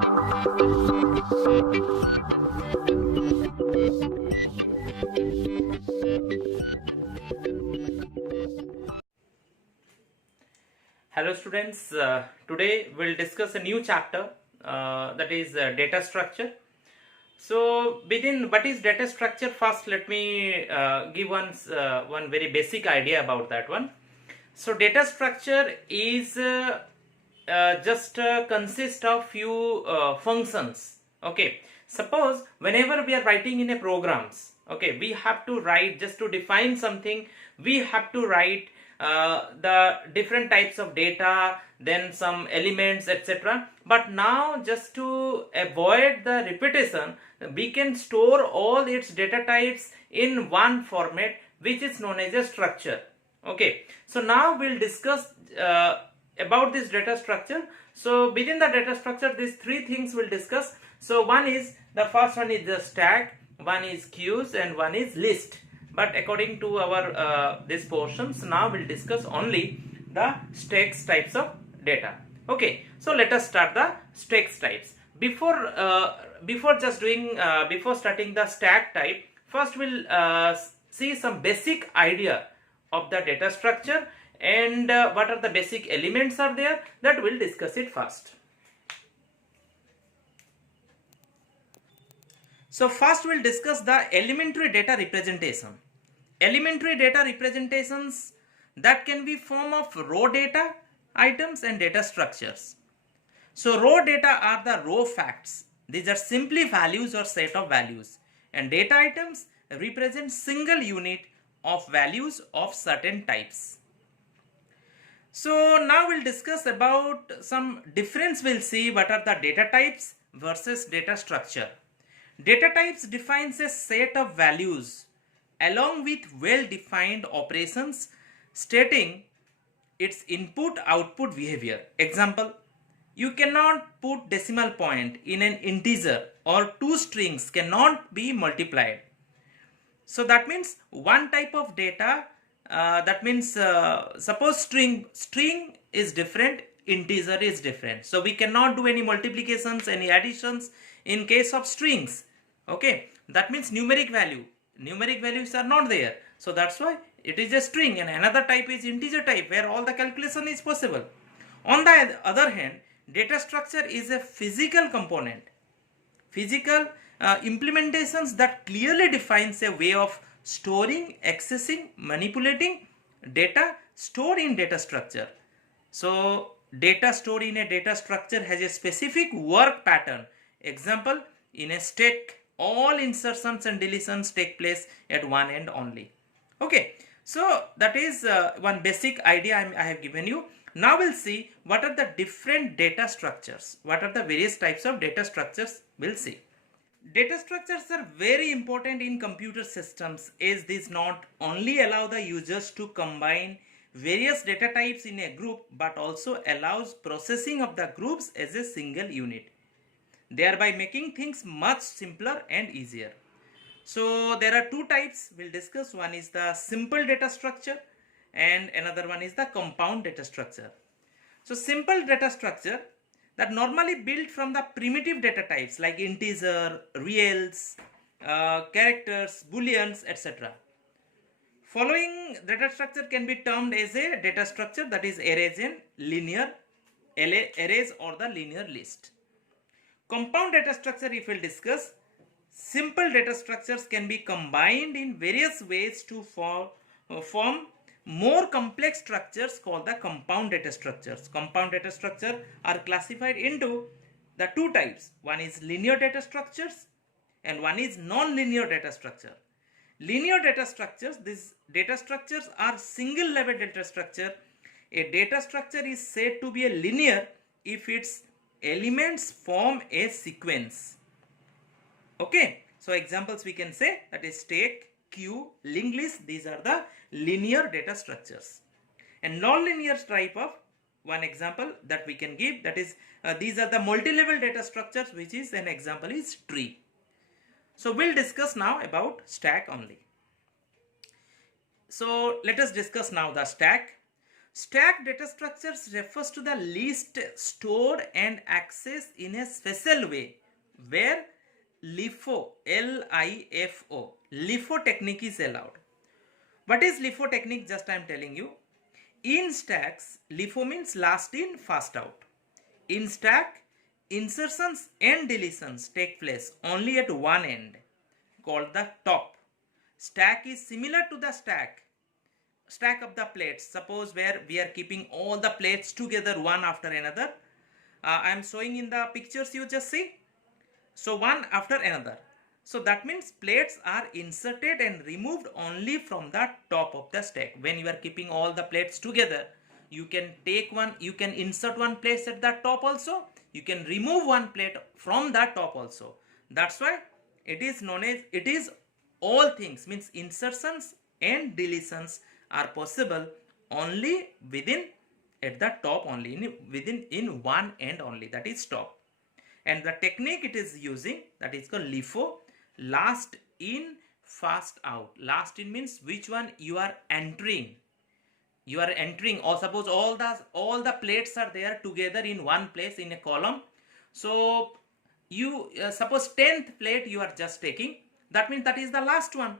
Hello students, today we'll discuss a new chapter that is data structure. So within what is data structure, first let me give one very basic idea about that one. So data structure is just consist of few functions. Okay, suppose whenever we are writing in a programs, okay, we have to write, just to define something, we have to write the different types of data, then some elements, etc. But now, just to avoid the repetition, we can store all its data types in one format, which is known as a structure. Okay, so now we'll discuss about this data structure. So within the data structure, these three things we'll discuss. So the first one is the stack, one is queues, and one is list. But according to our this portions, now we'll discuss only the stacks types of data. Okay, so let us start the stacks types. Before starting the stack type, first we'll see some basic idea of the data structure and what are the basic elements are there, that we'll discuss it first. So first we'll discuss the elementary data representation. Elementary data representations that can be form of raw data items and data structures. So raw data are the raw facts. These are simply values or set of values, and data items represent single unit of values of certain types. So now we'll discuss about some difference. We'll see what are the data types versus data structure. Data types defines a set of values along with well-defined operations stating its input-output behavior. Example, you cannot put decimal point in an integer, or two strings cannot be multiplied. So that means one type of data, suppose string is different, integer is different. So we cannot do any multiplications, any additions in case of strings. Okay, that means numeric values are not there. So that's why it is a string, and another type is integer type where all the calculation is possible. On the other hand, data structure is a physical component, physical implementations that clearly defines a way of storing, accessing, manipulating data stored in data structure. So data stored in a data structure has a specific work pattern. Example, in a stack, all insertions and deletions take place at one end only. Okay, so that is one basic idea I have given you. Now we'll see what are the different data structures, what are the various types of data structures we'll see. Data structures are very important in computer systems, as these not only allow the users to combine various data types in a group, but also allows processing of the groups as a single unit, thereby making things much simpler and easier. So there are two types we'll discuss. One is the simple data structure and another one is the compound data structure. So simple data structure that normally built from the primitive data types like integer, reals, characters, booleans, etc. Following data structure can be termed as a data structure that is arrays in linear arrays or the linear list. Compound data structure, if we'll discuss, simple data structures can be combined in various ways to form more complex structures called the compound data structures. Compound data structure are classified into the two types. One is linear data structures and one is non-linear data structure. Linear data structures, these data structures are single level data structure. A data structure is said to be a linear if its elements form a sequence. Okay, so examples we can say that is stack, queue, linked list. These are the linear data structures. And non-linear type of one example that we can give, that is these are the multi-level data structures, which is an example is tree. So we'll discuss now about stack only. So let us discuss now the stack. Stack data structures refers to the list stored and accessed in a special way where LIFO, L-I-F-O, LIFO technique is allowed. What is LIFO technique? Just I am telling you. In stacks, LIFO means last in, first out. In stack, insertions and deletions take place only at one end, called the top. Stack is similar to the stack of the plates. Suppose where we are keeping all the plates together one after another. I am showing in the pictures you just see. So one after another. So that means plates are inserted and removed only from the top of the stack. When you are keeping all the plates together, you can take one, you can insert one plate at the top also. You can remove one plate from the top also. That's why it is known as, it is all things, means insertions and deletions are possible only within, at the top only, in one end only, that is top. And the technique it is using, that is called LIFO, last in, first out. Last in means which one you are entering. You are entering, or suppose all the plates are there together in one place in a column. So you suppose 10th plate you are just taking, that means that is the last one.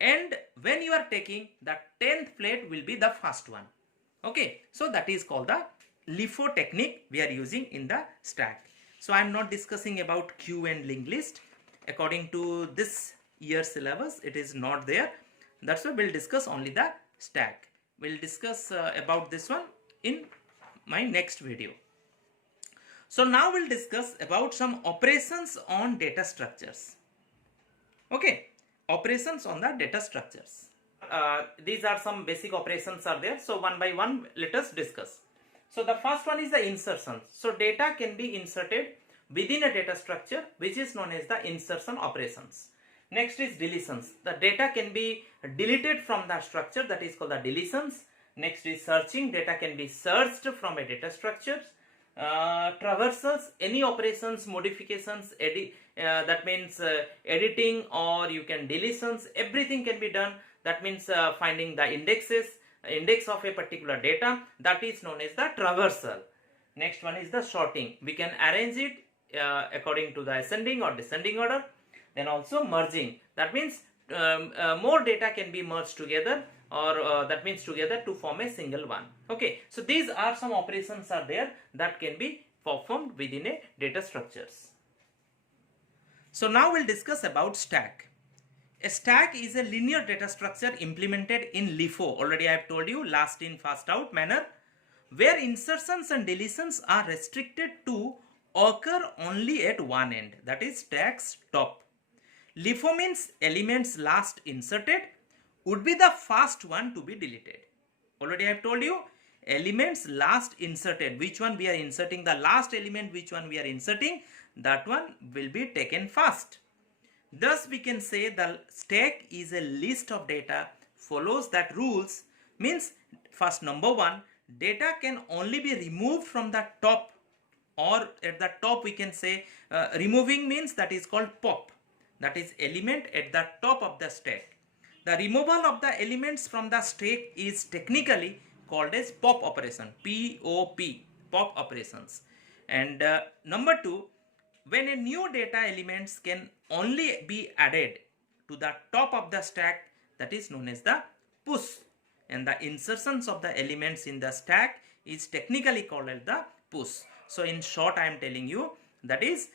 And when you are taking, the 10th plate will be the first one. Okay, so that is called the LIFO technique we are using in the stack. So I am not discussing about queue and linked list. According to this year's syllabus, it is not there. That's why we'll discuss only the stack. We'll discuss about this one in my next video. So now we'll discuss about some operations on data structures. Okay, operations on the data structures. These are some basic operations are there. So one by one, let us discuss. So the first one is the insertion. So data can be inserted within a data structure, which is known as the insertion operations. Next is deletions. The data can be deleted from the structure, that is called the deletions. Next is searching. Data can be searched from a data structure. Traversals, any operations, modifications, that means editing, or you can deletions, everything can be done. That means finding the index of a particular data, that is known as the traversal. Next one is the sorting. We can arrange it according to the ascending or descending order. Then also merging, that means more data can be merged together, or that means together to form a single one. Okay, so these are some operations are there that can be performed within a data structures. So now we'll discuss about stack. A stack is a linear data structure implemented in LIFO. Already I have told you, last in, first out manner, where insertions and deletions are restricted to occur only at one end, that is stack's top. LIFO means elements last inserted would be the first one to be deleted. Already I have told you, elements last inserted, which one we are inserting, the last element which one we are inserting, that one will be taken first. Thus we can say the stack is a list of data follows that rules, means first number one, data can only be removed from the top, or at the top we can say removing means that is called pop, that is element at the top of the stack. The removal of the elements from the stack is technically called as pop operation, P-O-P, pop operations. And number two, when a new data elements can only be added to the top of the stack, that is known as the push. And the insertions of the elements in the stack is technically called as the push. So in short, I am telling you, that is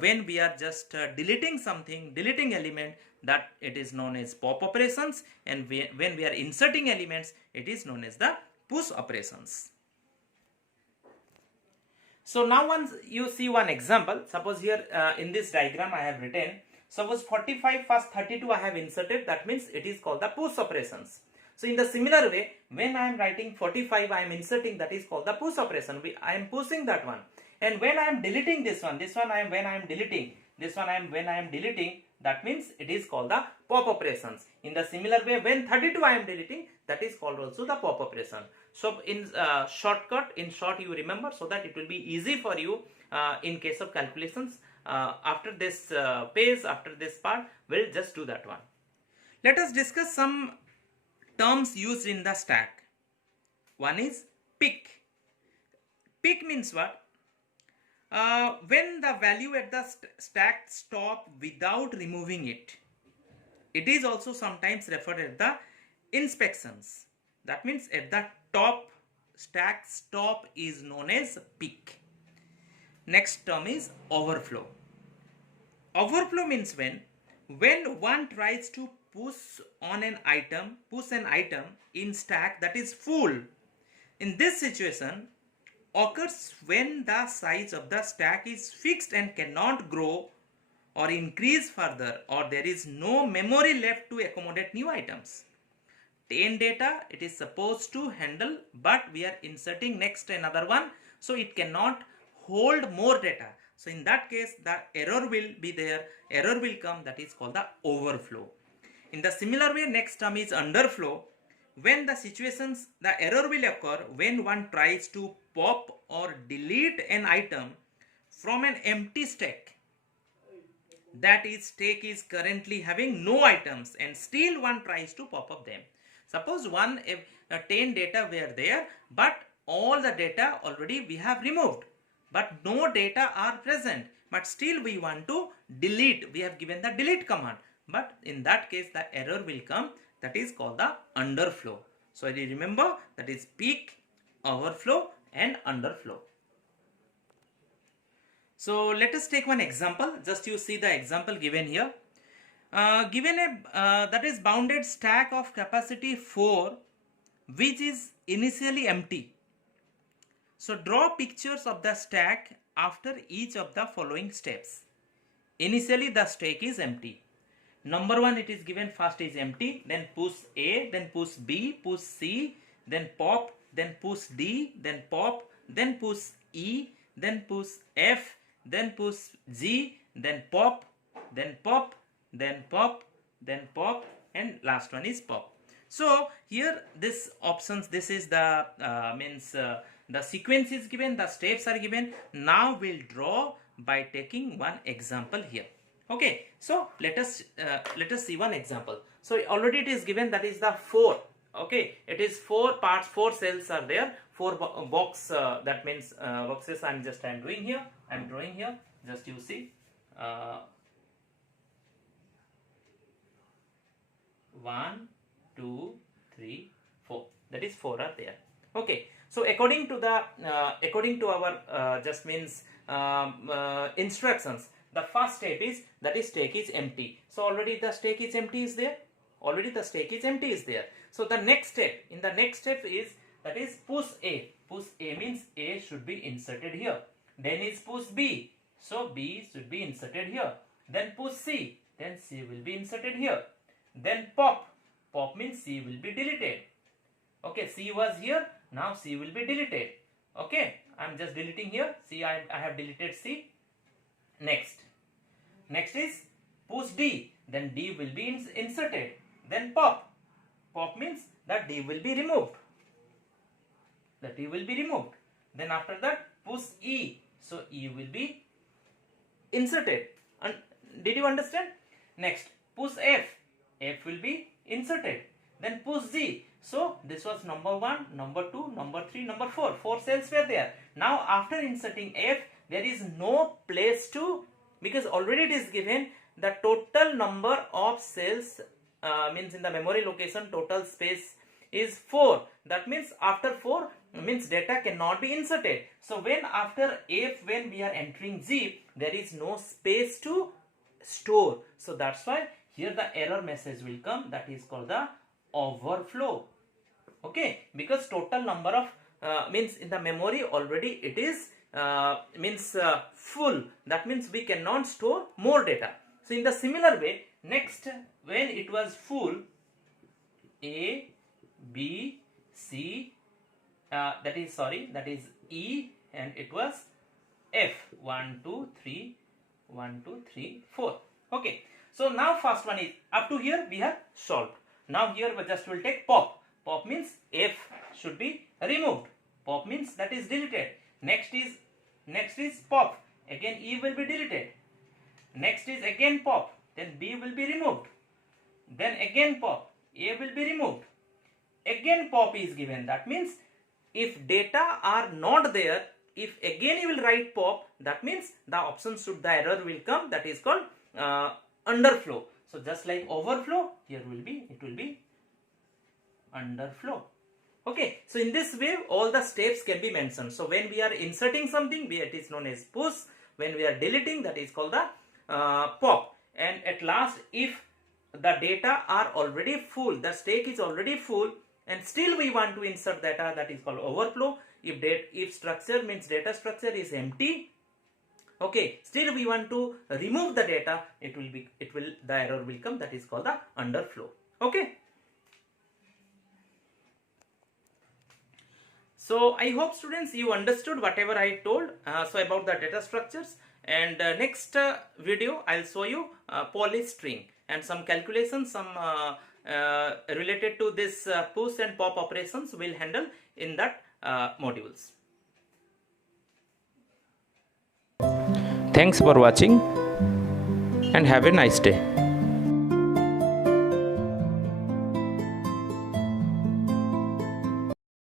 when we are just deleting something, deleting element, that it is known as pop operations, and when we are inserting elements, it is known as the push operations. So now once you see one example, suppose here in this diagram I have written, suppose 45 first 32 I have inserted, that means it is called the push operations. So in the similar way, when I am writing 45 I am inserting, that is called the push operation. I am pushing that one. And when I am deleting this one I am, when I am deleting, this one I am, when I am deleting, that means it is called the pop operations. In the similar way, when 32 I am deleting, that is called also the pop operation. So in shortcut, in short you remember, so that it will be easy for you in case of calculations. After this page, after this part, we'll just do that one. Let us discuss some terms used in the stack. one is peak. Peak means what? When the value at the stack stop without removing it. It is also sometimes referred as the inspections. That means at the top stack stop is known as peak. Next term is overflow. Overflow means when one tries to push an item in stack that is full. In this situation occurs when the size of the stack is fixed and cannot grow or increase further, or there is no memory left to accommodate new items. 10 data it is supposed to handle, but we are inserting next another one, so it cannot hold more data. So in that case the error will be there, error will come, that is called the overflow. In the similar way, next term is underflow. When the situations, the error will occur when one tries to pop or delete an item from an empty stack. That is, stack is currently having no items and still one tries to pop up them. Suppose 10 data were there, but all the data already we have removed, but no data are present, but still we want to delete. We have given the delete command, but in that case the error will come, that is called the underflow. So remember, that is peak, overflow and underflow. So let us take one example. Just you see the example given here. Given a that is bounded stack of capacity 4 which is initially empty. So draw pictures of the stack after each of the following steps. Initially the stack is empty. Number 1 it is given, first is empty, then push A, then push B, push C, then pop, then push D, then pop, then push E, then push F, then push G, then pop, then pop, then pop, then pop, and last one is pop. So here this options, this is the the sequence is given, the steps are given. Now we'll draw by taking one example here. Okay, so let us see one example. So already it is given, that is the 4. Okay, it is 4 parts, 4 cells are there, 4 box, that means boxes. I'm doing here, I'm drawing here, just you see. 1, 2, 3, 4, that is 4 are there. Okay, so according to the our instructions, the first step is, that is stack is empty. So already the stack is empty is there. Already the stack is empty is there. So the next step, in the next step is, that is push A. Push A means A should be inserted here. Then is push B. So B should be inserted here. Then push C. Then C will be inserted here. Then pop. Pop means C will be deleted. Okay, C was here. Now C will be deleted. Okay, I'm just deleting here. See, I have deleted C. Next is push D. Then D will be inserted. Then pop. Pop means that D will be removed. That D will be removed. Then after that push E. So E will be inserted. And did you understand? Next push F. F will be inserted. Then push Z. So this was number 1, number 2, number 3, number 4. 4 cells were there. Now after inserting F, there is no place to, because already it is given the total number of cells, means in the memory location total space is 4. That means after 4 means data cannot be inserted. So when after F, when we are entering Z, there is no space to store. So that's why here the error message will come, that is called the overflow. Okay, because total number of means in the memory already it is full. That means we cannot store more data. So in the similar way, next when it was full, A, B, C, that is E, and it was F. 1, 2, 3, 1, 2, 3, 4. Okay. So now first one is up to here we have solved. Now here we just will take pop. Pop means F should be removed. Pop means that is deleted. Next is pop. Again E will be deleted. Next is again pop. Then B will be removed. Then again pop. A will be removed. Again pop is given. That means If data are not there, if again you will write pop, that means the option should, the error will come, that is called underflow. So just like overflow, here will be, it will be underflow. Okay, so in this way all the steps can be mentioned. So when we are inserting something, it is known as push. When we are deleting, that is called the pop. And at last, if the data are already full, the stack is already full, and still we want to insert data, that is called overflow. If structure means data structure is empty, okay, still we want to remove the data, the error will come, that is called the underflow. Okay. So I hope students you understood whatever I told so about the data structures, and next video I'll show you polystring and some calculations, some related to this push and pop operations we'll handle in that modules. Thanks for watching and have a nice day.